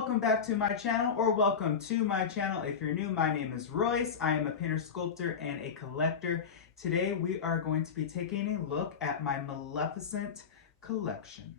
welcome back to my channel, or welcome to my channel. If you're new, my name is Royce. I am a painter, sculptor, and a collector. Today we are going to be taking a look at my Maleficent collection.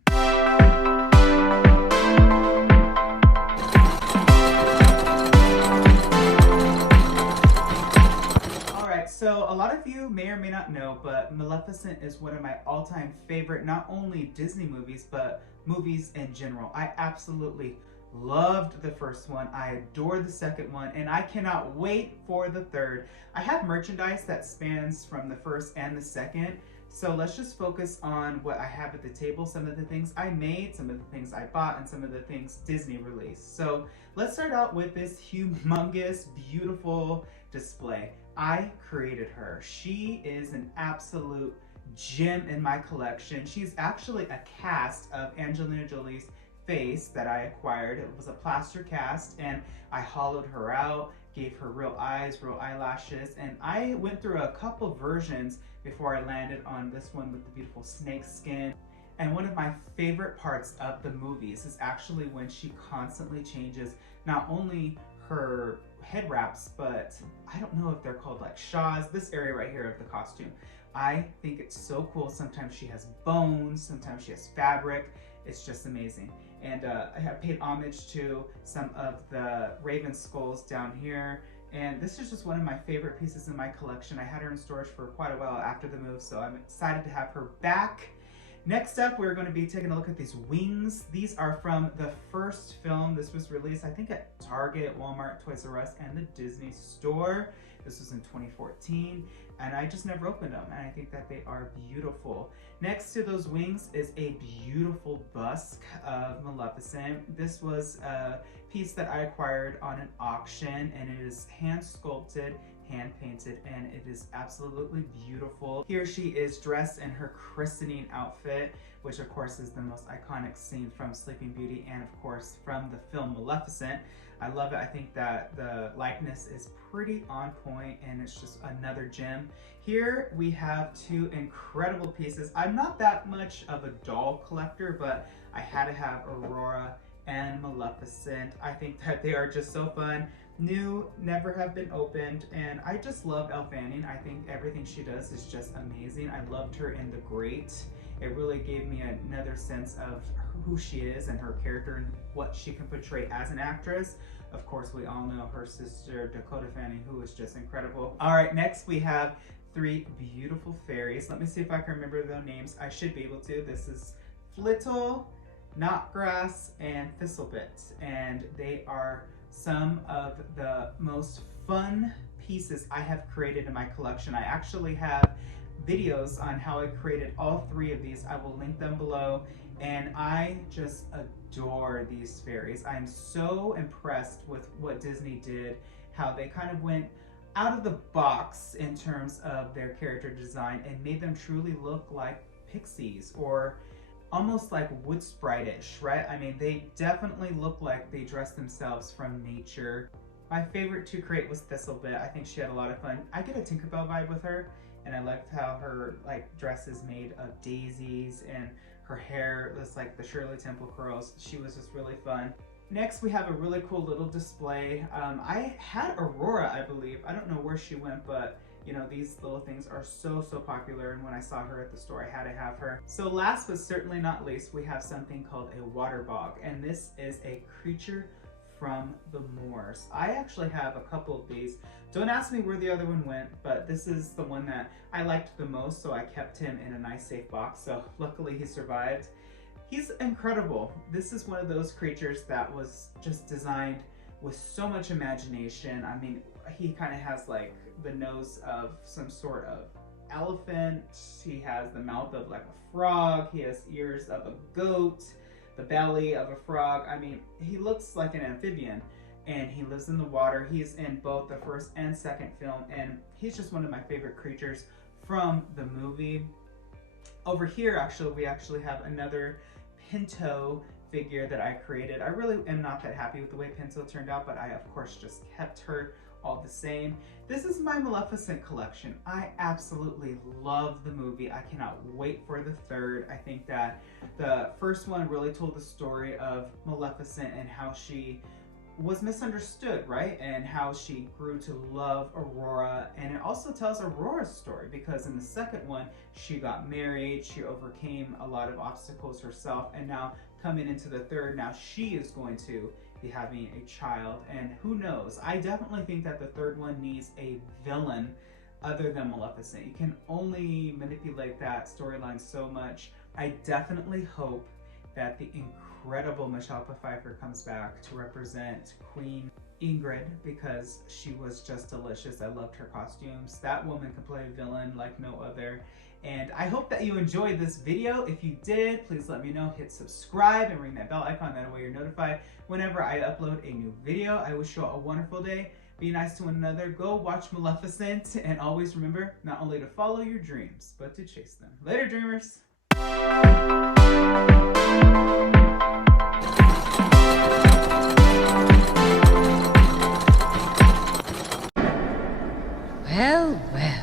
Alright, so a lot of you may or may not know, but Maleficent is one of my all-time favorite, not only Disney movies, but movies in general. I absolutely loved the first one. I adored the second one, and I cannot wait for the third. I have merchandise that spans from the first and the second, so let's just focus on what I have at the table, some of the things I made, some of the things I bought, and some of the things Disney released. So let's start out with this humongous, beautiful display. I created her. She is an absolute gem in my collection. She's actually a cast of Angelina Jolie's face that I acquired. It was a plaster cast, and I hollowed her out, gave her real eyes, real eyelashes, and I went through a couple versions before I landed on this one with the beautiful snake skin. And one of my favorite parts of the movies is actually when she constantly changes not only her head wraps, but I don't know if they're called like shawls, this area right here of the costume. I think it's so cool. Sometimes she has bones, sometimes she has fabric. It's just amazing. And I have paid homage to some of the raven skulls down here. And this is just one of my favorite pieces in my collection. I had her in storage for quite a while after the move, so I'm excited to have her back. Next up, we're going to be taking a look at these wings. These are from the first film. This was released, I think, at Target, Walmart, Toys R Us, and the Disney Store. This was in 2014, and I just never opened them, and I think that they are beautiful. Next to those wings is a beautiful bust of Maleficent. This was a piece that I acquired on an auction, and it is hand sculpted, hand painted, and it is absolutely beautiful. Here she is dressed in her christening outfit, which of course is the most iconic scene from Sleeping Beauty and of course from the film Maleficent. I love it. I think that the likeness is pretty on point, and it's just another gem. Here we have two incredible pieces. I'm not that much of a doll collector, but I had to have Aurora and Maleficent. I think that they are just so fun. New, never have been opened, and I just love Elle Fanning. I think everything she does is just amazing. I loved her in The Great. It really gave me another sense of who she is and her character and what she can portray as an actress. Of course, we all know her sister, Dakota Fanning, who is just incredible. All right, next we have three beautiful fairies. Let me see if I can remember their names. I should be able to. This is Flittle, Knotgrass, and Thistlebit, and they are some of the most fun pieces I have created in my collection. I actually have videos on how I created all three of these. I will link them below, and I just adore these fairies. I'm so impressed with what Disney did, how they kind of went out of the box in terms of their character design and made them truly look like pixies or almost like wood sprite-ish, right? I mean, they definitely look like they dressed themselves from nature. My favorite to create was Thistlebit. I think she had a lot of fun. I get a Tinkerbell vibe with her, and I liked how her dress is made of daisies and her hair was like the Shirley Temple curls. She was just really fun. Next, we have a really cool little display. I had Aurora, I believe. I don't know where she went, but you know, these little things are so popular, and when I saw her at the store, I had to have her. So last but certainly not least, we have something called a water bog, and this is a creature from the moors. I actually have a couple of these. Don't ask me where the other one went, but this is the one that I liked the most, so I kept him in a nice safe box, so luckily he survived. He's incredible. This is one of those creatures that was just designed with so much imagination. I mean, he kind of has like the nose of some sort of elephant. He has the mouth of like a frog. He has ears of a goat, the belly of a frog. I mean, he looks like an amphibian, and he lives in the water. He's in both the first and second film, and he's just one of my favorite creatures from the movie. Over here, actually, we actually have another Pinto figure that I created. I really am not that happy with the way Pinto turned out, but I of course just kept her all the same. This is my Maleficent collection. I absolutely love the movie. I cannot wait for the third. I think that the first one really told the story of Maleficent and how she was misunderstood, right? And how she grew to love Aurora. And it also tells Aurora's story, because in the second one, she got married, she overcame a lot of obstacles herself, and now coming into the third, now she is going to be having a child. And who knows? I definitely think that the third one needs a villain other than Maleficent. You can only manipulate that storyline so much. I definitely hope that the incredible Michelle Pfeiffer comes back to represent Queen Ingrid, because she was just delicious. I loved her costumes. That woman can play a villain like no other. And I hope that you enjoyed this video. If you did, please let me know. Hit subscribe and ring that bell icon. That way you're notified whenever I upload a new video. I wish you all a wonderful day. Be nice to one another. Go watch Maleficent. And always remember not only to follow your dreams, but to chase them. Later, dreamers. Well, well.